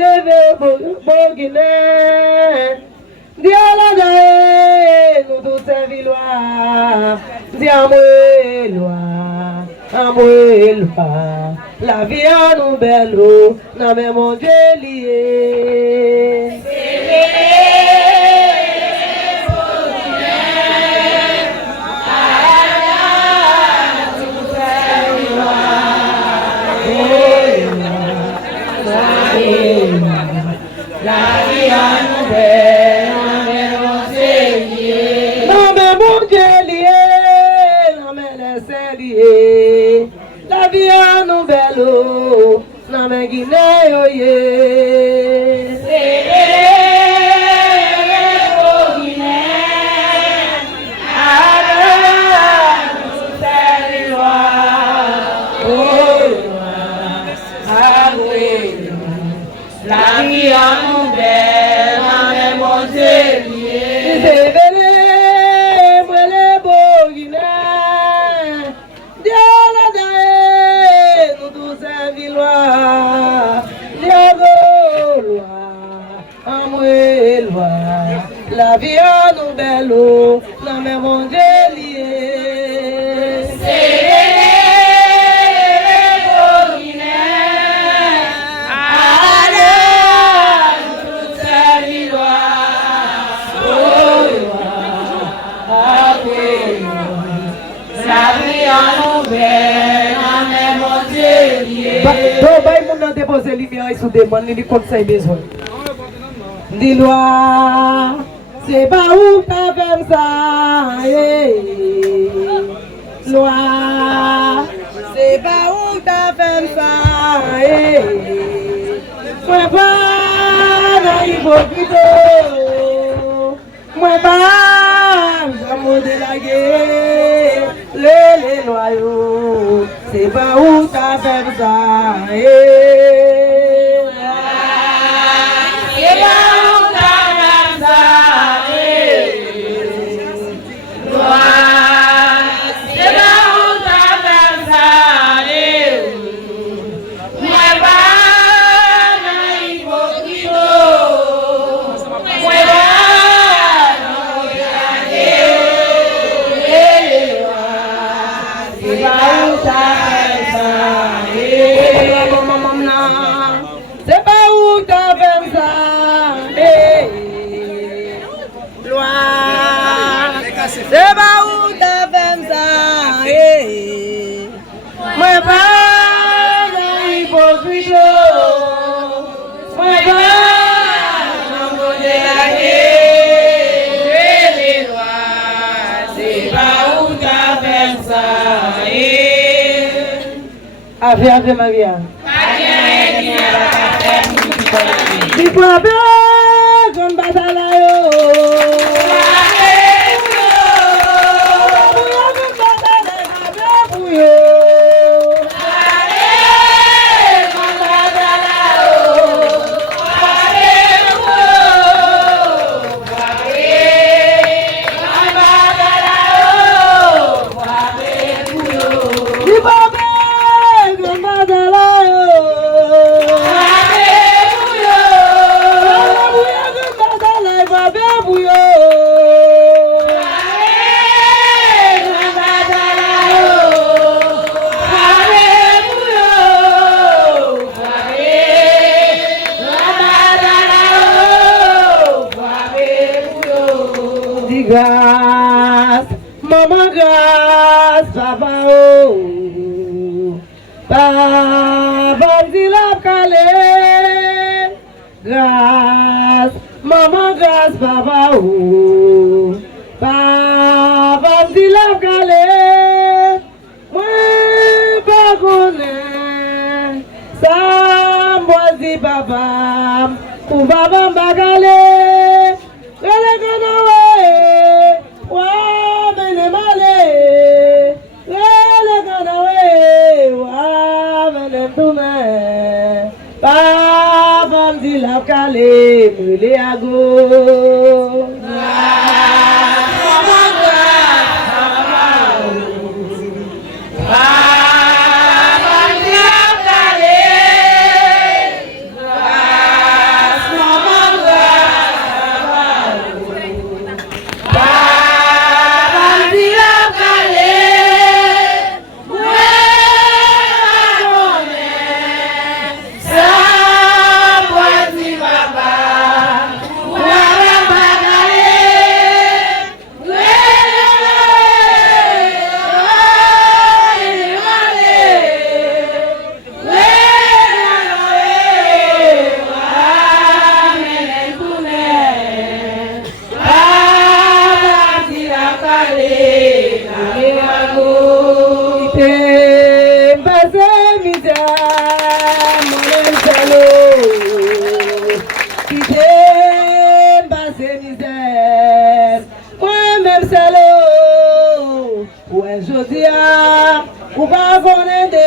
lever Boguiné. Dieu la dae, nous tous servir loi. Dis amoué loi. La vie à nous belle, n'a même mon Dieu lié. La vie à nous belle, n'a même mon Dieu lié. N'a même mon Dieu lié, n'a même laissé lié. La vie à nous belle, n'a même Guinée oye. La vie à nous belle, la même mon Dieu lié. C'est belé, brûlé, Boguiné. Dieu la dae, nous tous servir loi. Dieu loi, amoué loi. La vie à nous belle, la même mon Dieu lié. Donc, il faut déposer les lumières sous des mains, les conseils besoin. Dis-loi, c'est pas où t'as fait ça, loi, c'est pas où t'as fait ça, moi pas dans l'hypocrite, moi pas j'aime de la guerre, les loyaux. C'est pas où t'as fait ça, c'est pas où t'as fait ça, loi, c'est pas où t'as fait ça, moi pas dans l'hypocrite, moi pas dans la c'est pas où t'as. C'est pas où t'as fait ça, loi. C'est pas où t'as fait ça, moi pas dans l'hypocrite, moi pas dans la guerre, les lois. C'est pas où t'as fait ça, Ave Maria. Di kwa be kon batala yo. Grâce, maman grâce, papa oh, papa dit la calé. Grâce, maman grâce, papa oh, papa dit la calé. Moi pas connais, ça moi dit papa, pour papa m'bagalé. La calé, me les ago.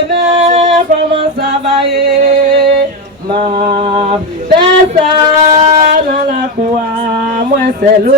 demain, comment ça va y? Ma fête dans la cour, moi c'est l'eau.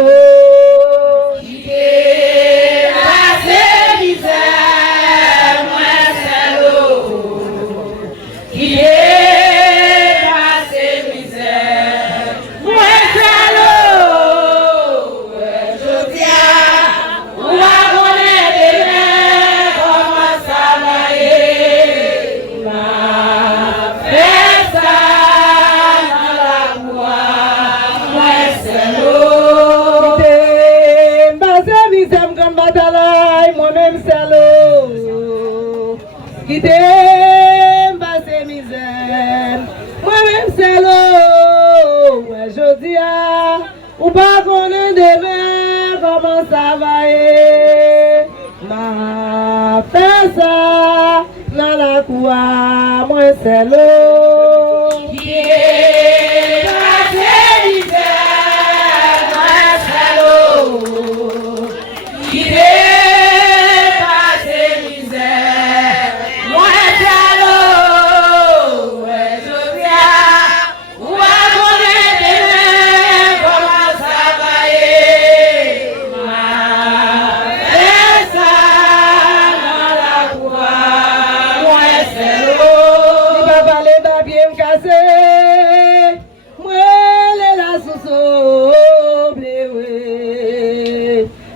Moi-même c'est l'eau qui dépasse misère. Moi-même c'est l'eau. Ouais, je dis ou pas qu'on est demain, comment ça va y? Ma fait ça dans la cour, moi c'est l'eau qui dépasse misère. Moi c'est l'eau qui dépasse.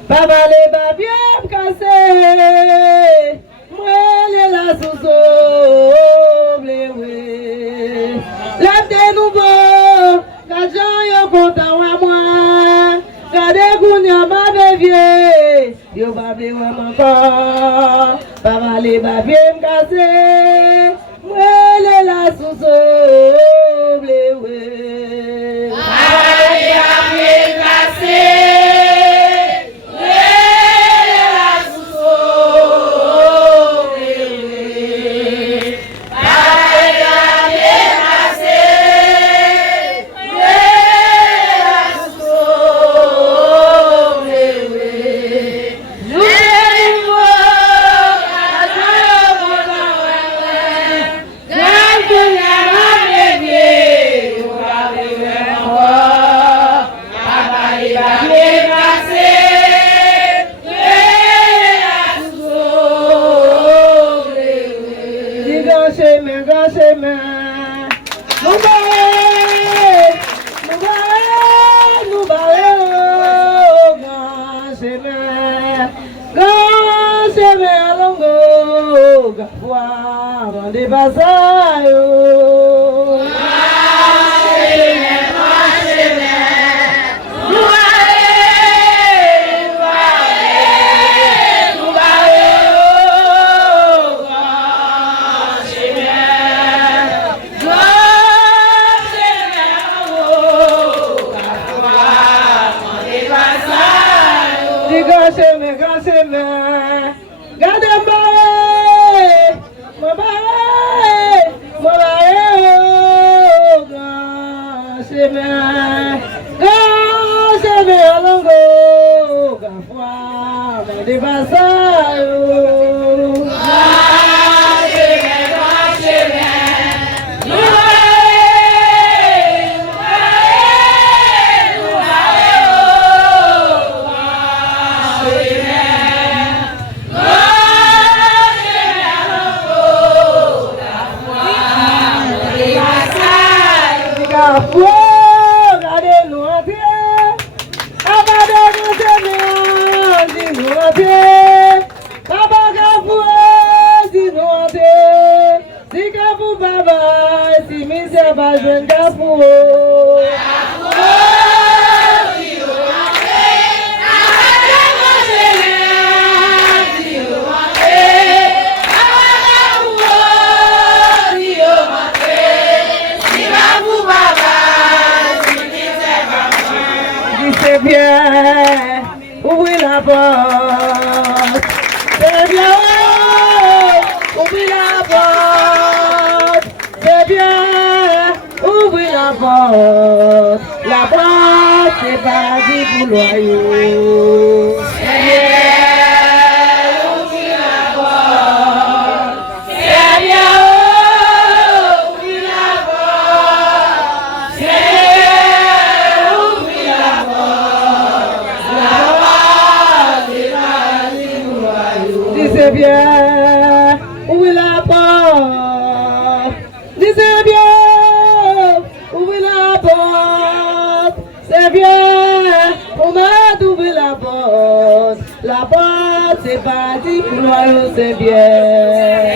Papa les babies me casser, moi les la sous blé. L'abdé nouveau, quand j'en content à moi, quand des gougnons ma vieux, yo bablé encore. Papa les babies me casser, moi les la sous blé. Papa les babies me casser. La porte, c'est pas dit pour loyer. C'est bien, ouvre la porte. C'est la porte c'est parti pour l'oiseau c'est bien.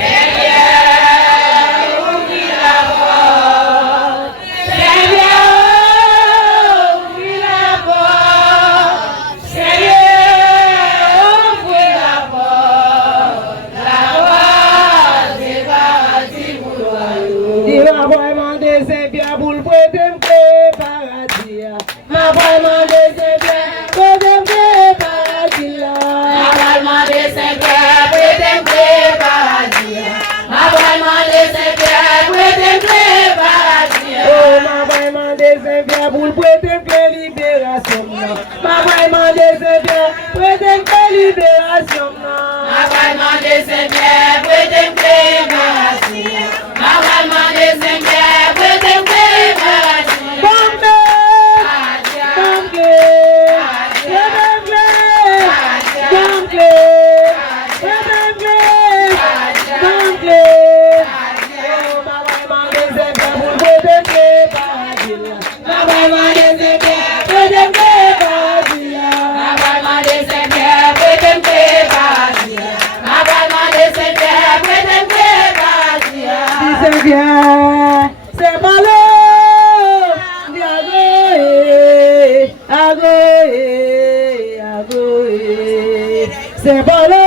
Pour prêter libération, ma vraiment des bien, prêter libération. Ma vraiment des bien, prêter libération. Ma vraiment des bien, prêter libération. Bombe, c'est malo, c'est malo.